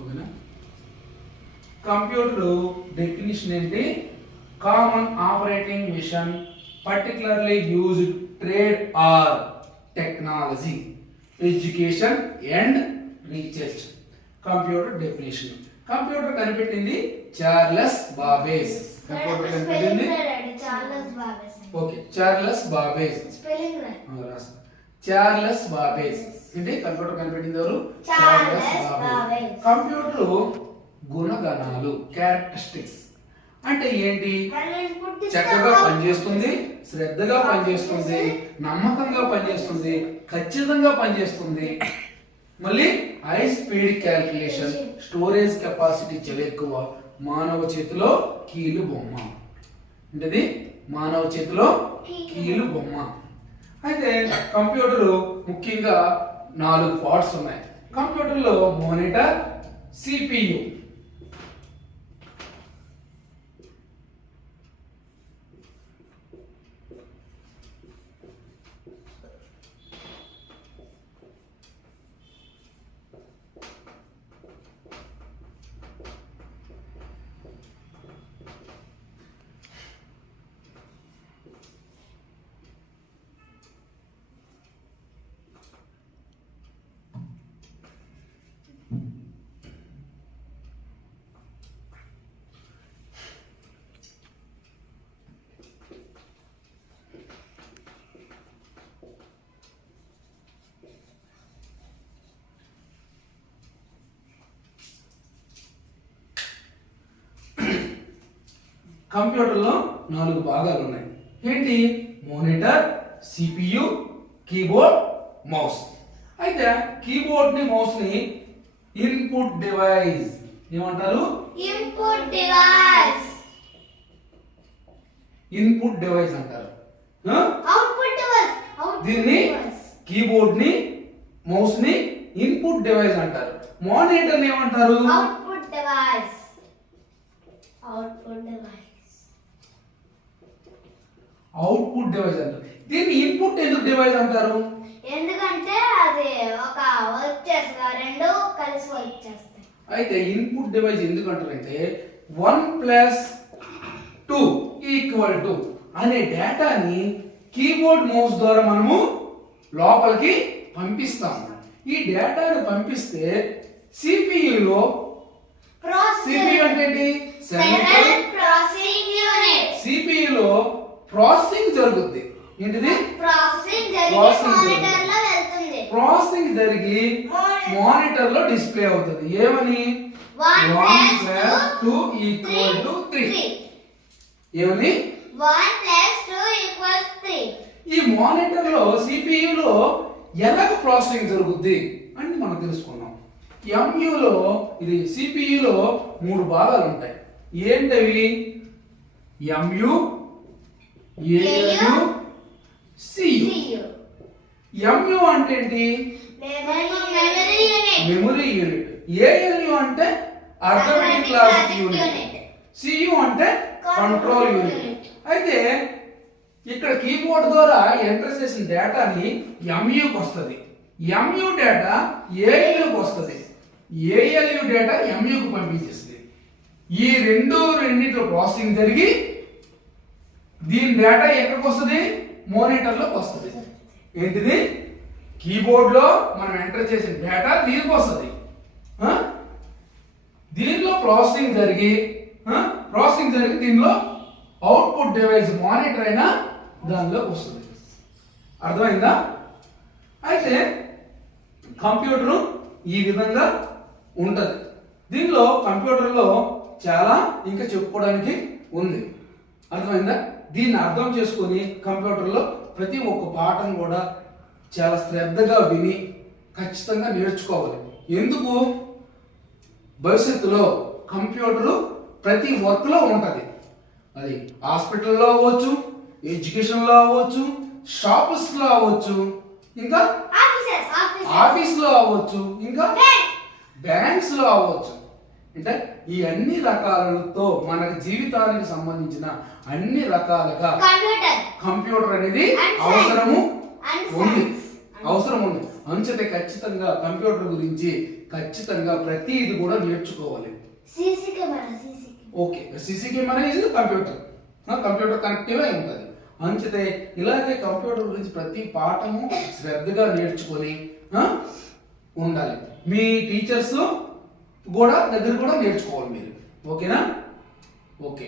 ఓకేనా. Computer definition ఏంటి? Common operating machine particularly used trade or technology education and research. Computer definition. Computer కనిపెట్టింది Charles Babbage. Computer కనిపెట్టింది okay Charles Babbage. Charles Babbage అంటే computer కనిపెట్టింది ఎవరు? Charles Babbage. Computer గుణగణాలు characteristics అంటే ఏంటి? చక్కగా పనిచేస్తుంది, శ్రద్ధగా పనిచేస్తుంది, నమ్మకంగా పనిచేస్తుంది, ఖచ్చితంగా పనిచేస్తుంది, మళ్ళీ high speed calculation, storage capacity చాలా ఎక్కువ, మానవ చేతిలో కీలు బొమ్మ. అంటే మానవ చేతిలో కీలు బొమ్మ. అయితే కంప్యూటర్ ముఖ్యంగా 4 పార్ట్స్ ఉన్నాయి. కంప్యూటర్లో మానిటర్, సిపియు. కంప్యూటర్లో 4 భాగాలు ఉన్నాయి. ఏంటి? Monitor, CPU, keyboard, mouse. అయితే కీబోర్డ్ ని మౌస్ ని ఇన్పుట్ డివైస్ ఏమంటారు? Input device. ఇన్పుట్ డివైస్ అంటారు. Output device. దీన్ని కీబోర్డ్ ని మౌస్ ని ఇన్పుట్ డివైస్ అంటారు. మానిటర్ ని ఏమంటారు? Output device. Output device. Output device అంటారు. దీన్ని ఇన్పుట్ ఎందుకు డివైస్ అంటారు? ఎందుకంటే అది ఒక వర్క్ చేస్తా, రెండు కలిసి వర్క్ చేస్తాయి. అయితే ఇన్పుట్ డివైస్ ఎందుకు అంటారంటే 1 + 2 = 2 అనే డేటాని కీబోర్డ్ మౌస్ ద్వారా మనము లోపలికి పంపిస్తాము. ఈ డేటాను పంపిస్తే సిపియులో సిపియు అంటే ఏంటి? Central processing unit. సిపియులో ప్రాసెసింగ్ జరుగుద్ది. ఏంటిది? ప్రాసెసింగ్ జరిగి మానిటర్ లో డిస్ప్లే అవుతుంది. ఏమని? 1 + 2 = 3. ఏమని? 1 + 2 = 3. ఈ మానిటర్ లో సిపియులో ఎలాగ ప్రాసెసింగ్ జరుగుద్ది అని మనం తెలుసుకున్నాం. ఎంయులో ఇది సిపియులో 3 భాగాలు ఉంటాయి. ఏంటవి? MU, AU, Cu. ఎంయు అంటే ఏంటి? Memory unit. ఏఎల్యు అంటే అర్థమెటిక్ లాజిక్ యూనిట్. సియు అంటే కంట్రోల్ యూనిట్. అయితే ఇక్కడ కీబోర్డ్ ద్వారా ఎంటర్ చేసిన డేటాని ఎంయుకి వస్తుంది. ఎంయు డేటా ఏఎల్యుకి వస్తుంది. ఏఎల్యు డేటా ఎంయుకి పంపించేస్తుంది. ఈ రెండింటిలో ప్రాసెసింగ్ జరిగి దీని డేటా ఎక్కడికి వస్తుంది? మానిటర్లోకి వస్తుంది. ఏంటిది? కీబోర్డ్ లో మనం ఎంటర్ చేసిన డేటా దీనికి వస్తుంది. దీనిలో ప్రాసెసింగ్ జరిగి దీనిలో అవుట్పుట్ డివైస్ మానిటర్ అయినా దానిలోకి వస్తుంది. అర్థమైందా? అయితే కంప్యూటర్ ఈ విధంగా ఉంటది. దీనిలో కంప్యూటర్లో చాలా ఇంకా చెప్పుకోవడానికి ఉంది. అర్థమైందా? దీన్ని అర్థం చేసుకొని కంప్యూటర్లో ప్రతి ఒక్క పాఠం కూడా చాలా శ్రద్ధగా విని ఖచ్చితంగా నేర్చుకోవాలి. ఎందుకు? భవిష్యత్తులో కంప్యూటర్ ప్రతి వర్క్లో ఉంటుంది. అది హాస్పిటల్లో అవ్వచ్చు, ఎడ్యుకేషన్లో అవ్వచ్చు, షాప్స్లో అవ్వచ్చు, ఇంకా ఆఫీస్లో అవ్వచ్చు, ఇంకా బ్యాంక్స్లో అవ్వచ్చు. అంటే ఈ అన్ని రకాలతో మనకి జీవితానికి సంబంధించిన అన్ని రకాలుగా కంప్యూటర్ అనేది అవసరం ఉంది. అంచేతే ఖచ్చితంగా కంప్యూటర్ గురించి ఖచ్చితంగా ప్రతిది కూడా నేర్చుకోవాలి. CC camera okay, CC camera is computer, computer connective అయి ఉంటుంది. అంచితే ఇలాగే కంప్యూటర్ గురించి ప్రతి పాఠము శ్రద్ధగా నేర్చుకొని ఉండాలి. మీ టీచర్స్ కూడా దగ్గర కూడా నేర్చుకోవాలి మీరు. ఓకేనా? ఓకే.